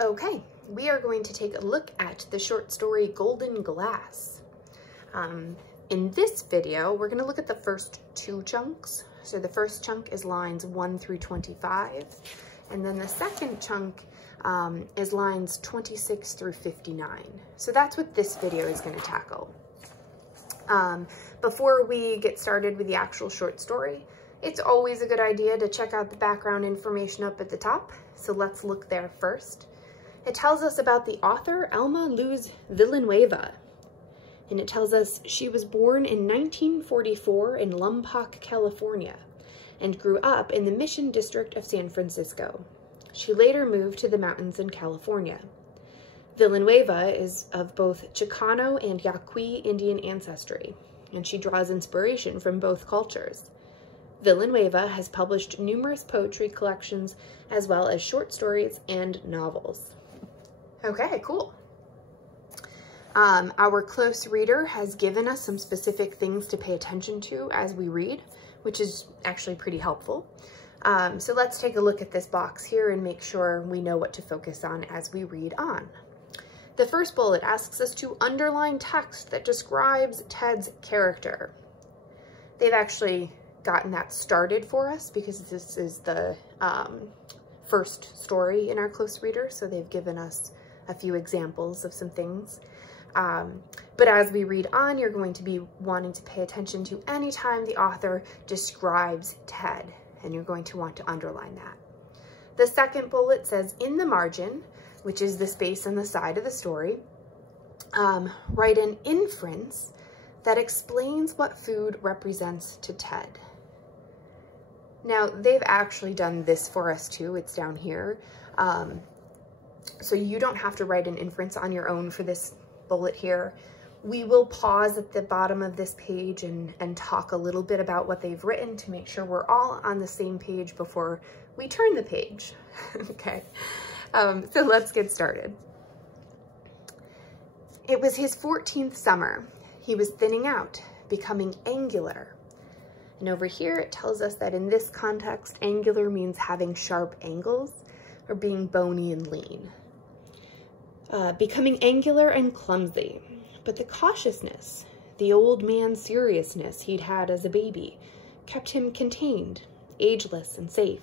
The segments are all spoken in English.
Okay, we are going to take a look at the short story Golden Glass. In this video, we're going to look at the first two chunks. So the first chunk is lines 1 through 25, and then the second chunk is lines 26 through 59. So that's what this video is going to tackle. Before we get started with the actual short story, it's always a good idea to check out the background information up at the top. So let's look there first. It tells us about the author, Alma Luz Villanueva. And it tells us she was born in 1944 in Lompoc, California, and grew up in the Mission District of San Francisco. She later moved to the mountains in California. Villanueva is of both Chicano and Yaqui Indian ancestry, and she draws inspiration from both cultures. Villanueva has published numerous poetry collections as well as short stories and novels. Okay, cool. Our close reader has given us some specific things to pay attention to as we read, which is actually pretty helpful. So let's take a look at this box here and make sure we know what to focus on as we read on. The first bullet asks us to underline text that describes Ted's character. They've actually gotten that started for us because this is the first story in our close reader, so they've given us a few examples of some things. But as we read on, you're going to be wanting to pay attention to any time the author describes Ted, and you're going to want to underline that. The second bullet says, in the margin, which is the space on the side of the story, write an inference that explains what food represents to Ted. Now, they've actually done this for us too. It's down here. So you don't have to write an inference on your own for this bullet here. We will pause at the bottom of this page and talk a little bit about what they've written to make sure we're all on the same page before we turn the page. Okay, so let's get started. It was his 14th summer. He was thinning out, becoming angular. And over here it tells us that in this context, angular means having sharp angles or being bony and lean. Becoming angular and clumsy, but the cautiousness, the old man's seriousness he'd had as a baby, kept him contained, ageless and safe.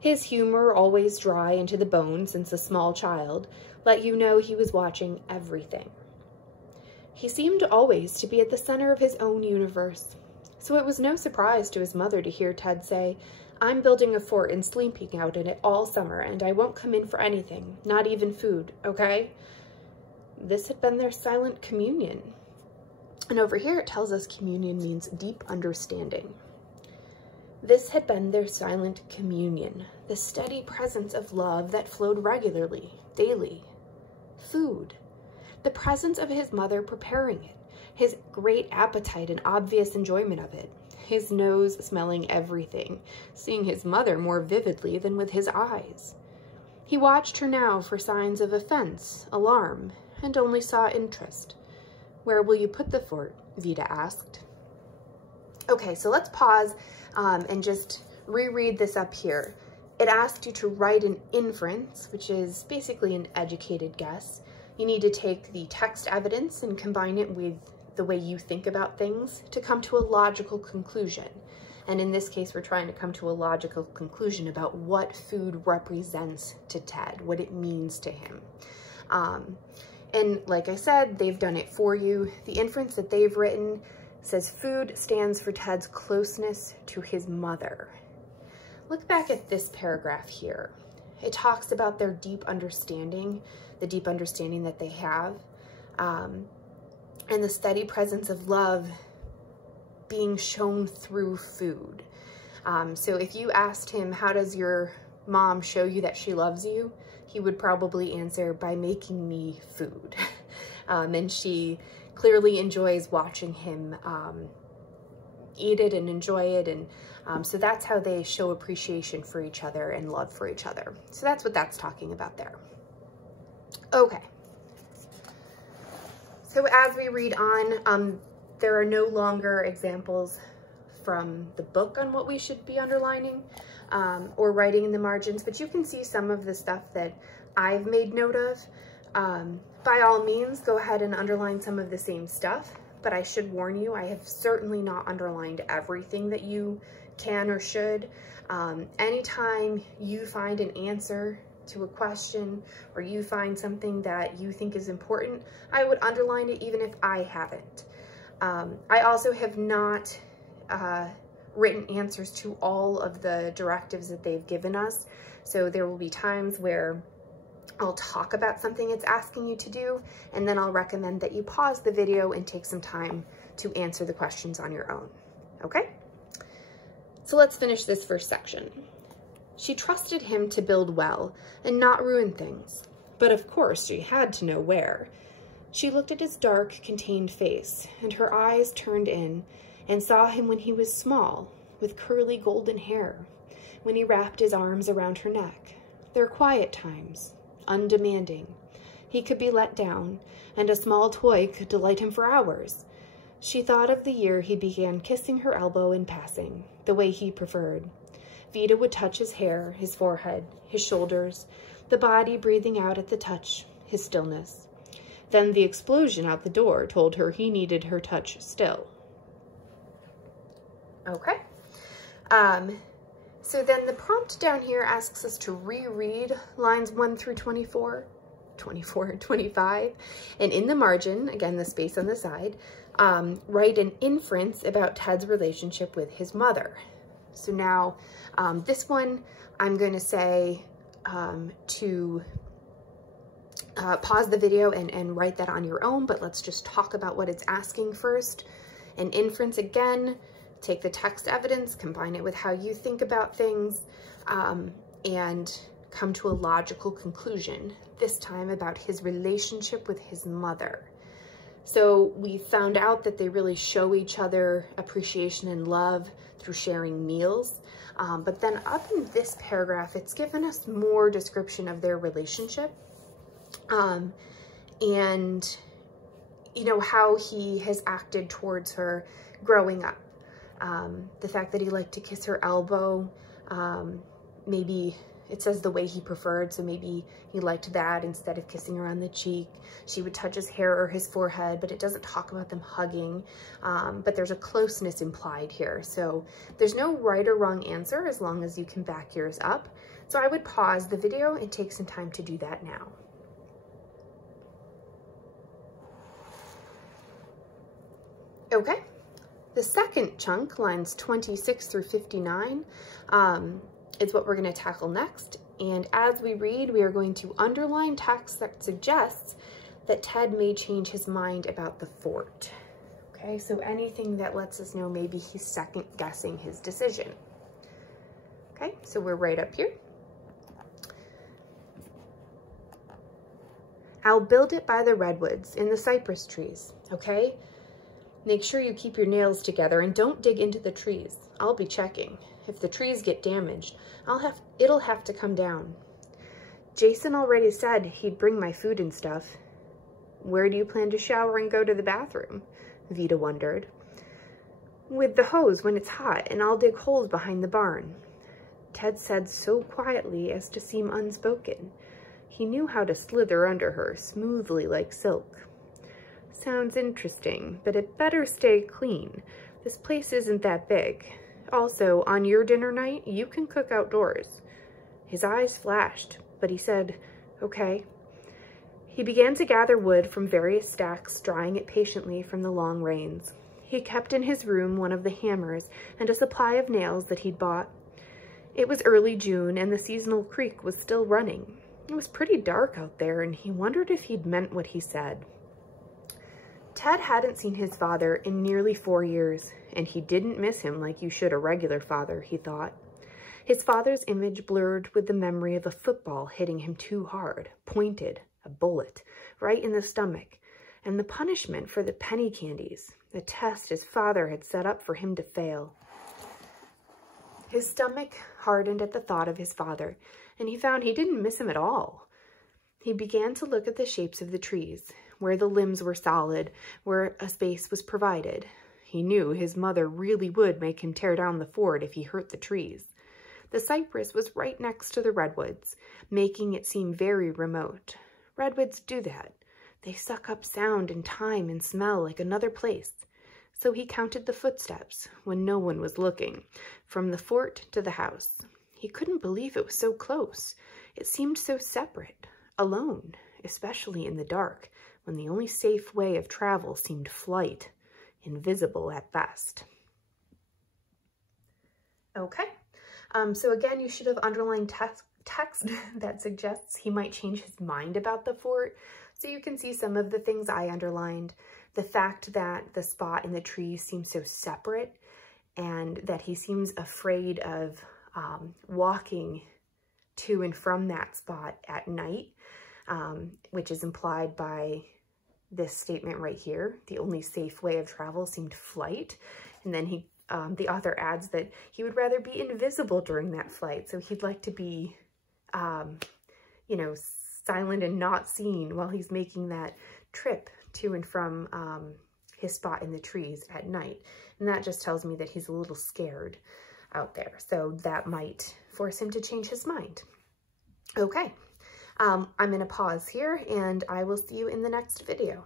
His humor, always dry and to the bone since a small child, let you know he was watching everything. He seemed always to be at the center of his own universe, so it was no surprise to his mother to hear Ted say, "I'm building a fort and sleeping out in it all summer, and I won't come in for anything, not even food, okay?" This had been their silent communion. And over here it tells us communion means deep understanding. This had been their silent communion, the steady presence of love that flowed regularly, daily. Food. The presence of his mother preparing it, his great appetite and obvious enjoyment of it, his nose smelling everything, seeing his mother more vividly than with his eyes. He watched her now for signs of offense, alarm, and only saw interest. "Where will you put the fort?" Vida asked. Okay, so let's pause and just reread this up here. It asked you to write an inference, which is basically an educated guess. You need to take the text evidence and combine it with the way you think about things to come to a logical conclusion. And in this case, we're trying to come to a logical conclusion about what food represents to Ted, what it means to him. And like I said, they've done it for you. The inference that they've written says food stands for Ted's closeness to his mother. Look back at this paragraph here. It talks about their deep understanding, the deep understanding that they have, and the steady presence of love being shown through food. So if you asked him, how does your mom show you that she loves you? He would probably answer, by making me food. And she clearly enjoys watching him eat it and enjoy it. And so that's how they show appreciation for each other and love for each other. So that's what that's talking about there. Okay. So as we read on, there are no longer examples from the book on what we should be underlining or writing in the margins, but you can see some of the stuff that I've made note of. By all means, go ahead and underline some of the same stuff, but I should warn you, I have certainly not underlined everything that you can or should. Anytime you find an answer to a question or you find something that you think is important, I would underline it even if I haven't. I also have not written answers to all of the directives that they've given us. So there will be times where I'll talk about something it's asking you to do, and then I'll recommend that you pause the video and take some time to answer the questions on your own. Okay? So let's finish this first section. She trusted him to build well and not ruin things, but of course she had to know where. She looked at his dark, contained face, and her eyes turned in and saw him when he was small, with curly golden hair, when he wrapped his arms around her neck. Their quiet times, undemanding. He could be let down, and a small toy could delight him for hours. She thought of the year he began kissing her elbow in passing, the way he preferred. Vita would touch his hair, his forehead, his shoulders, the body breathing out at the touch, his stillness. Then the explosion out the door told her he needed her touch still. Okay. So then the prompt down here asks us to reread lines 1 through 24, 24 and 25, and in the margin, again, the space on the side, write an inference about Ted's relationship with his mother. So now this one, I'm going to say to pause the video and write that on your own, but let's just talk about what it's asking first. An inference, again, take the text evidence, combine it with how you think about things, and come to a logical conclusion, this time about his relationship with his mother. So we found out that they really show each other appreciation and love through sharing meals. But then up in this paragraph, it's given us more description of their relationship. And, you know, how he has acted towards her growing up. The fact that he liked to kiss her elbow, maybe it says the way he preferred, so maybe he liked that instead of kissing her on the cheek. She would touch his hair or his forehead, but it doesn't talk about them hugging. But there's a closeness implied here. So there's no right or wrong answer as long as you can back yours up. So I would pause the video and take some time to do that now. Okay. The second chunk, lines 26 through 59, is what we're going to tackle next. And as we read, we are going to underline text that suggests that Ted may change his mind about the fort. Okay, so anything that lets us know maybe he's second guessing his decision. Okay, so we're right up here. I'll build it by the redwoods in the cypress trees, okay? Make sure you keep your nails together and don't dig into the trees. I'll be checking. If the trees get damaged, it'll have to come down. Jason already said he'd bring my food and stuff. Where do you plan to shower and go to the bathroom? Vita wondered. With the hose when it's hot, and I'll dig holes behind the barn. Ted said so quietly as to seem unspoken. He knew how to slither under her, smoothly like silk. Sounds interesting, but it better stay clean. This place isn't that big. Also, on your dinner night, you can cook outdoors. His eyes flashed, but he said, okay. He began to gather wood from various stacks, drying it patiently from the long rains. He kept in his room one of the hammers and a supply of nails that he'd bought. It was early June, and the seasonal creek was still running. It was pretty dark out there, and he wondered if he'd meant what he said. Ted hadn't seen his father in nearly 4 years, and he didn't miss him like you should a regular father, he thought. His father's image blurred with the memory of a football hitting him too hard, pointed, a bullet, right in the stomach, and the punishment for the penny candies, the test his father had set up for him to fail. His stomach hardened at the thought of his father, and he found he didn't miss him at all. He began to look at the shapes of the trees, where the limbs were solid, where a space was provided. He knew his mother really would make him tear down the fort if he hurt the trees. The cypress was right next to the redwoods, making it seem very remote. Redwoods do that. They suck up sound and time and smell like another place. So he counted the footsteps, when no one was looking, from the fort to the house. He couldn't believe it was so close. It seemed so separate, alone, especially in the dark, when the only safe way of travel seemed flight, invisible at best. Okay, so again, you should have underlined text that suggests he might change his mind about the fort. So you can see some of the things I underlined. The fact that the spot in the tree seems so separate and that he seems afraid of walking to and from that spot at night, which is implied by this statement right here. The only safe way of travel seemed flight. And then the author adds that he would rather be invisible during that flight. So he'd like to be, you know, silent and not seen while he's making that trip to and from his spot in the trees at night. And that just tells me that he's a little scared out there. So that might force him to change his mind. Okay, I'm going to pause here and I will see you in the next video.